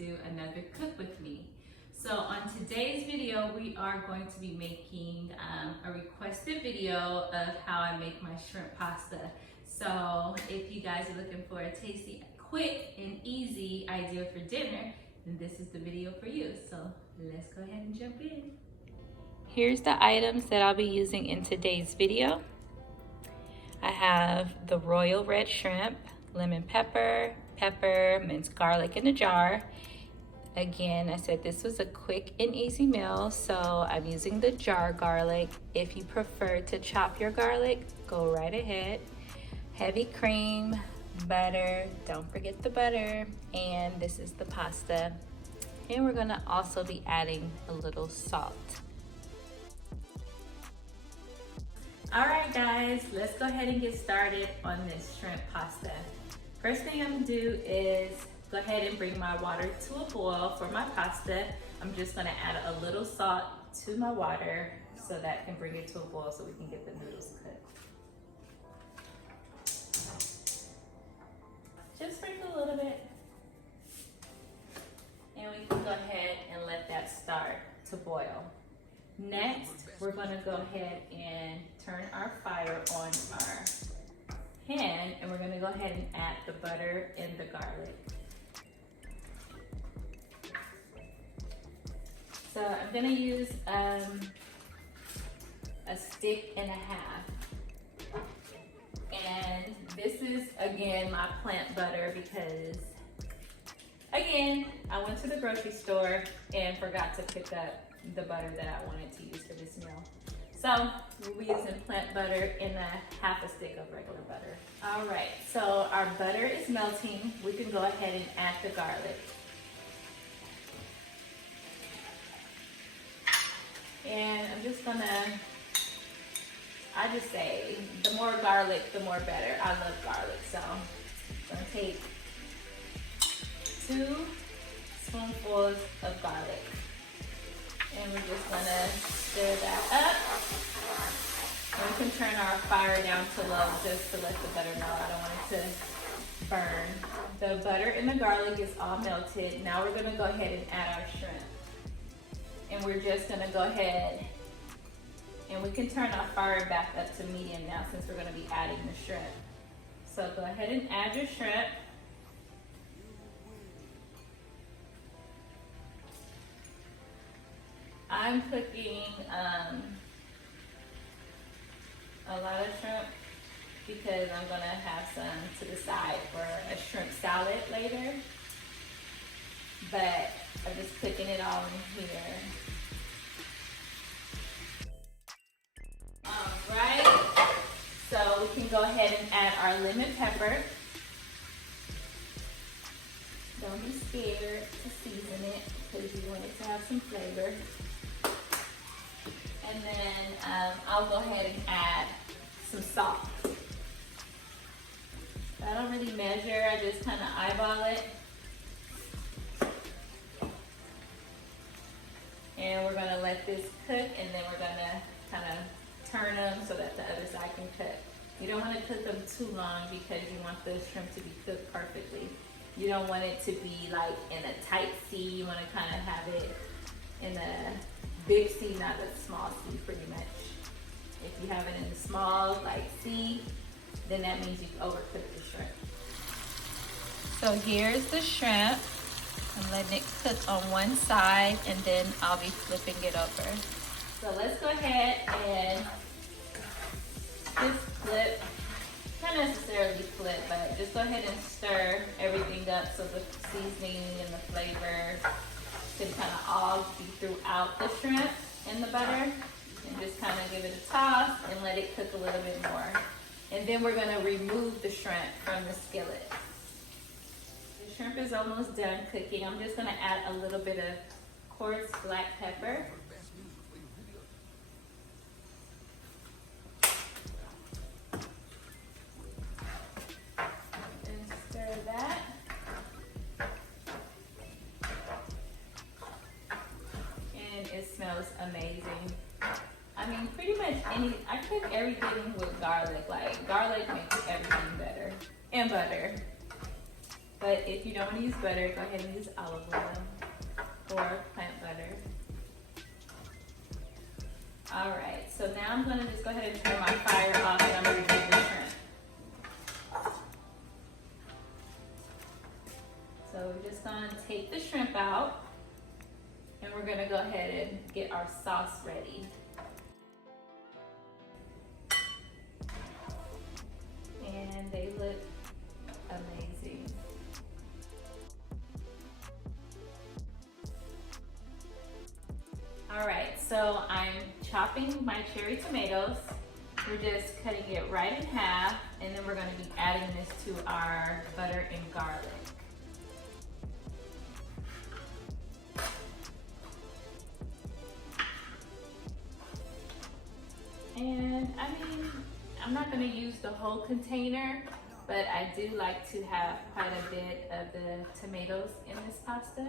do another cook with me. So on today's video, we are going to be making a requested video of how I make my shrimp pasta. So if you guys are looking for a tasty, quick, and easy idea for dinner, then this is the video for you. So let's go ahead and jump in. Here's the items that I'll be using in today's video. I have the royal red shrimp, lemon pepper, minced garlic in a jar. Again, I said this was a quick and easy meal, so I'm using the jar garlic. If you prefer to chop your garlic, go right ahead. Heavy cream, butter, don't forget the butter, and this is the pasta. And we're gonna also be adding a little salt. All right guys, let's go ahead and get started on this shrimp pasta. First thing I'm gonna do is go ahead and bring my water to a boil for my pasta. I'm just gonna add a little salt to my water so that can bring it to a boil so we can get the noodles cooked. Just sprinkle a little bit. And we can go ahead and let that start to boil. Next, we're gonna go ahead and turn our fire on our pan, and we're gonna go ahead and add the butter and the garlic. So I'm gonna use a stick and a half. And this is, again, my plant butter because, again, I went to the grocery store and forgot to pick up the butter that I wanted to use for this meal. So we'll be using plant butter and half a stick of regular butter. All right, so our butter is melting. We can go ahead and add the garlic. And I'm just gonna, I just say, the more garlic, the more better. I love garlic, so I'm gonna take 2 spoonfuls of garlic. And we're just gonna stir that up. And we can turn our fire down to low just to let the butter melt. I don't want it to burn. The butter and the garlic is all melted. Now we're gonna go ahead and add our shrimp. And we're just gonna go ahead and we can turn our fire back up to medium now since we're gonna be adding the shrimp. So go ahead and add your shrimp. I'm cooking a lot of shrimp because I'm gonna have some to the side for a shrimp salad later. But I'm just cooking it all in here. All right, so we can go ahead and add our lemon pepper. Don't be scared to season it because you want it to have some flavor. And then I'll go ahead and add some salt. I don't really measure, I just kind of eyeball it. And we're gonna let this cook, and then we're gonna kind of turn them so that the other side can cook. You don't want to cook them too long because you want the shrimp to be cooked perfectly. You don't want it to be like in a tight C. You want to kind of have it in a big C, not a small C, pretty much. If you have it in the small, like C, then that means you've overcooked the shrimp. So here's the shrimp. I'm letting it cook on one side, and then I'll be flipping it over. So let's go ahead and just flip, not necessarily flip, but just go ahead and stir everything up so the seasoning and the flavor can kind of all be throughout the shrimp and the butter. And just kind of give it a toss and let it cook a little bit more. And then we're gonna remove the shrimp from the skillet. The shrimp is almost done cooking. I'm just gonna add a little bit of coarse black pepper. And stir that. And it smells amazing. I mean, pretty much I cook everything with garlic. Like, garlic makes everything better. And butter. But if you don't want to use butter, go ahead and use olive oil or plant butter. All right, so now I'm gonna just go ahead and turn my fire off and I'm gonna remove the shrimp. So we're just gonna take the shrimp out and we're gonna go ahead and get our sauce ready. And they look amazing. All right, so I'm chopping my cherry tomatoes. We're just cutting it right in half, and then we're gonna be adding this to our butter and garlic. And I mean, I'm not gonna use the whole container, but I do like to have quite a bit of the tomatoes in this pasta.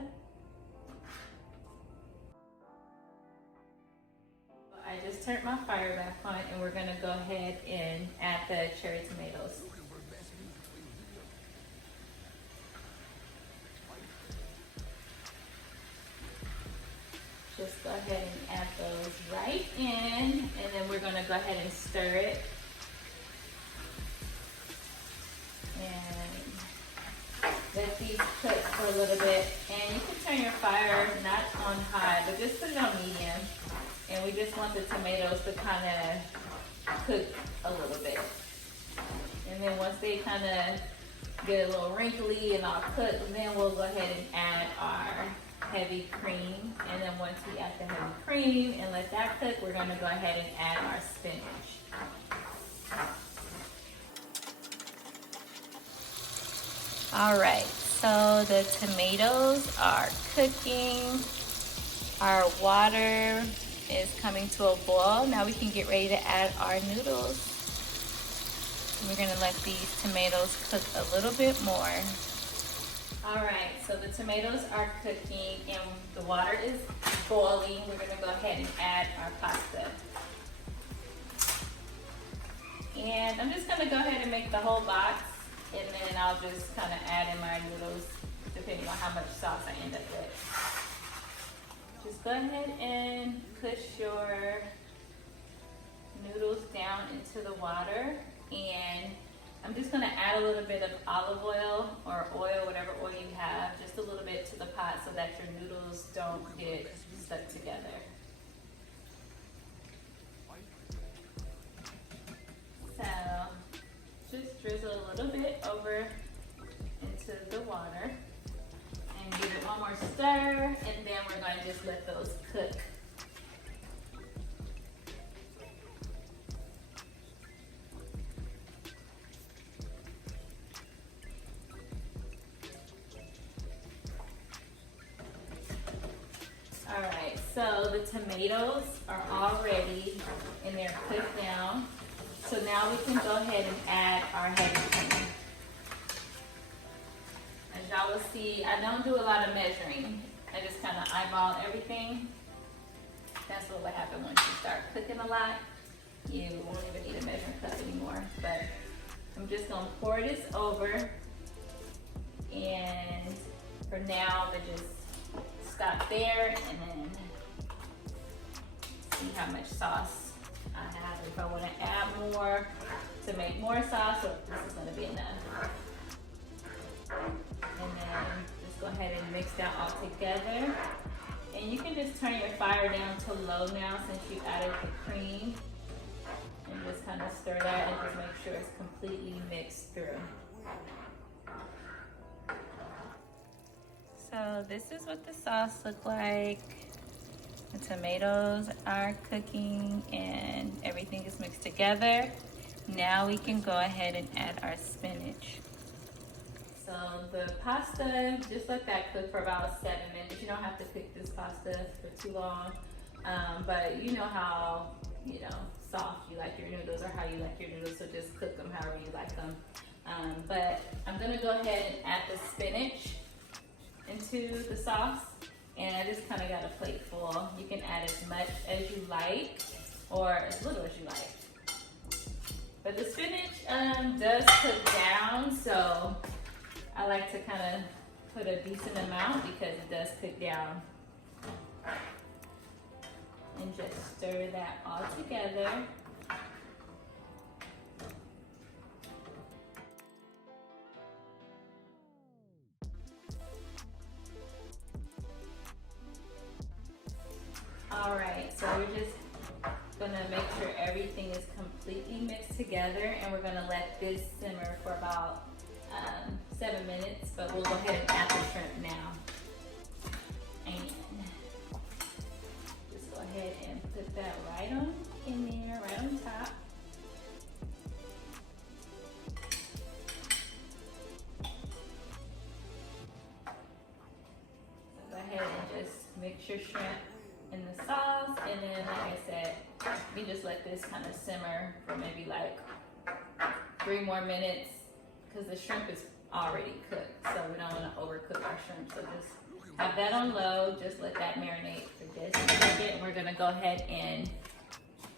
I just turned my fire back on and we're gonna go ahead and add the cherry tomatoes. Just go ahead and add those right in, and then we're gonna go ahead and stir it. And let these cook for a little bit. And you can turn your fire not on high, but just put it on medium. And we just want the tomatoes to kind of cook a little bit. And then once they kind of get a little wrinkly and all cooked, then we'll go ahead and add our heavy cream. And then once we add the heavy cream and let that cook, we're gonna go ahead and add our spinach. All right, so the tomatoes are cooking. Our water is coming to a boil. Now we can get ready to add our noodles. We're gonna let these tomatoes cook a little bit more. All right, so the tomatoes are cooking and the water is boiling. We're gonna go ahead and add our pasta. And I'm just gonna go ahead and make the whole box, and then I'll just kind of add in my noodles depending on how much sauce I end up with. Just go ahead and push your noodles down into the water, and I'm just gonna add a little bit of olive oil or oil, whatever oil you have, just a little bit to the pot so that your noodles don't get stuck together. So just drizzle a little bit over into the water. And give it one more stir, and then we're going to just let those cook. All right, so the tomatoes are all ready and they're cooked down. So now we can go ahead and add our heavy cream. As y'all will see, I don't do a lot of measuring. I just kind of eyeball everything. That's what will happen once you start cooking a lot. You won't even need a measuring cup anymore. But I'm just gonna pour this over. And for now, I'm gonna just stop there and then see how much sauce I have. If I wanna add more to make more sauce, or if this is gonna be enough. And then just go ahead and mix that all together. And you can just turn your fire down to low now since you added the cream. And just kind of stir that and just make sure it's completely mixed through. So this is what the sauce looks like. The tomatoes are cooking and everything is mixed together. Now we can go ahead and add our spinach. So the pasta, just let that cook for about 7 minutes. You don't have to cook this pasta for too long, but you know how, soft you like your noodles or how you like your noodles, so just cook them however you like them. But I'm gonna go ahead and add the spinach into the sauce, and I just kind of got a plate full. You can add as much as you like or as little as you like. But the spinach does cook down, so I like to kind of put a decent amount because it does cook down. And just stir that all together. All right, so we're just gonna make sure everything is completely mixed together, and we're gonna let this simmer for about 7 minutes, but we'll go ahead and add the shrimp now. And just go ahead and put that right on in there, right on top. So go ahead and just mix your shrimp in the sauce, and then like I said, we just let this kind of simmer for maybe like 3 more minutes because the shrimp is already cooked, so we don't want to overcook our shrimp. So just have that on low, just let that marinate for just a second, and we're gonna go ahead and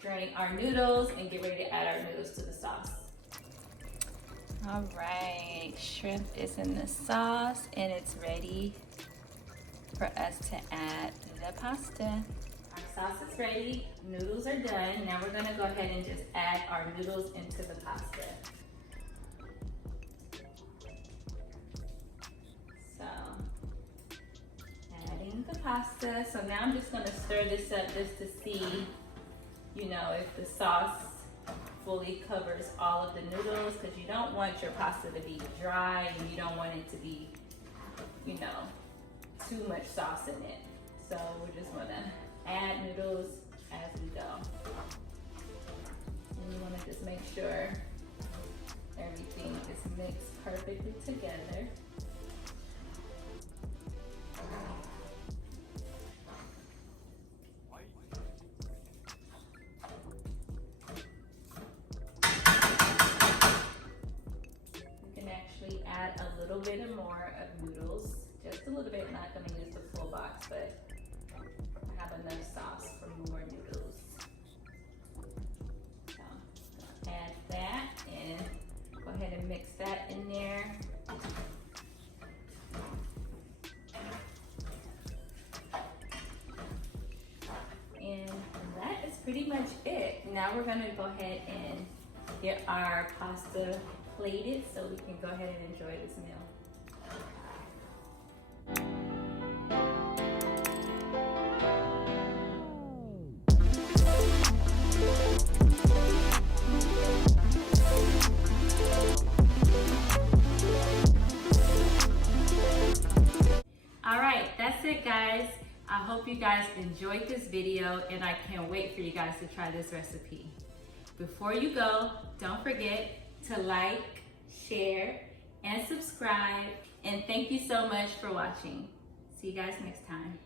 drain our noodles and get ready to add our noodles to the sauce. All right, shrimp is in the sauce and it's ready for us to add the pasta. Our sauce is ready, noodles are done. Now we're gonna go ahead and just add our noodles into the pasta. So, adding the pasta. So now I'm just gonna stir this up just to see, you know, if the sauce fully covers all of the noodles, because you don't want your pasta to be dry and you don't want it to be, you know, too much sauce in it. So we're just gonna add noodles as we go. And you wanna just make sure everything is mixed perfectly together. You can actually add a little bit more of noodles. Just a little bit, not gonna use the full box, but I have enough sauce for more noodles. So, add that and go ahead and mix that in there. And that is pretty much it. Now we're gonna go ahead and get our pasta plated so we can go ahead and enjoy this meal. Alright, that's it guys. I hope you guys enjoyed this video and I can't wait for you guys to try this recipe. Before you go, don't forget to like, share, and subscribe. And thank you so much for watching. See you guys next time.